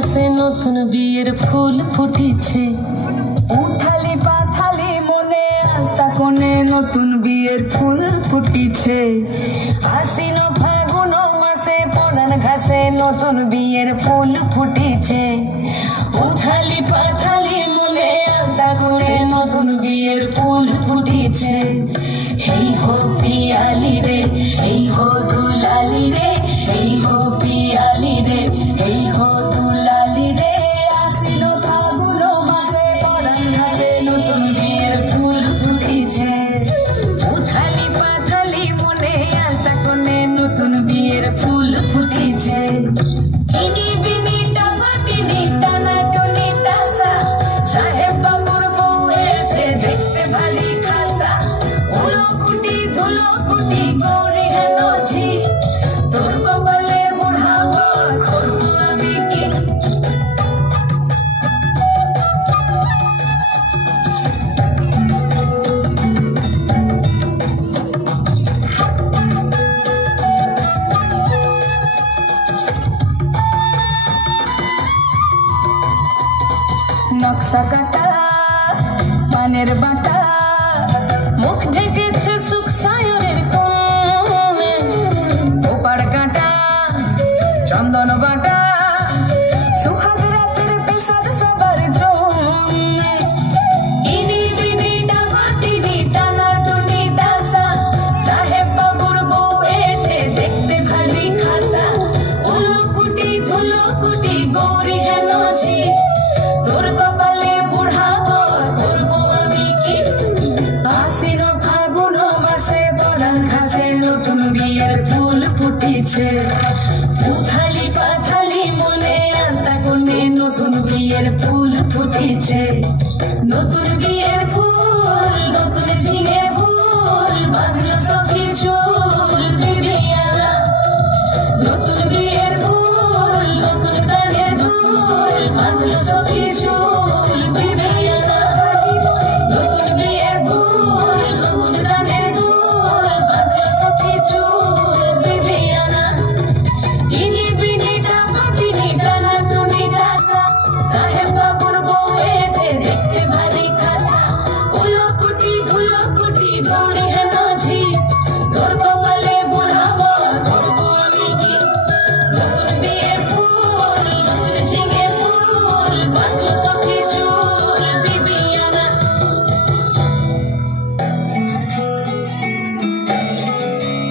ঘাসে নতুন বিয়ের ফুল ফুটিছে। উথালি পাথালি মনে আলতা কোণে নতুন বিয়ের ফুল ফুটিছে। আশ্বিন ফাগুন মাসে পরান ঘাসে নতুন বিয়ের ফুল ফুটিছে। উথালি পাথালি মনে আলতা কোণে নতুন বিয়ের ফুল ফুটিছে। এই হো পিয়ালি রে, এই হো দুলালি রে, এই হো পিয়ালি রে, এই হো দুলালি রে। আশ্বিন ফাগুন মাসে পরান ঘাসে নতুন বিয়ের ফুল ফুটিছে। উথালি পাথালি মনে আলতা কোণে নতুন বিয়ের ফুল ফুটিছে। ইনি বিনি টাপাটিনি টানা টুনি টাসা, সাহেব বাবুর বউ এসে দেখতে ভারী খাসা। উলকুটি ধুলকুটি গৌরী হেন ঝি, তোর কপালে বুড়া বর করবো আমি কি। নকশা কাটা পানের বাটা, মুখ ঢেকেছে সুখ সায়রের কোণে। ওপার কাটা চন্দন বাটা, সুহাগ রাতের পেশাদ সবার জন্যে। ইনি বিনি টাপাটিনি টানা টুনি টাসা, সাহেব বাবুর বউ এসে দেখতে ভারী খাসা। উলকুটি ধুলকুটি গৌরী হেন ঝি, তোর কপালে বুড়া বর করবো আমি কি। আশ্বিন ফাগুন মাসে পরান ঘাসে নতুন বিয়ের ফুল ফুটিছে।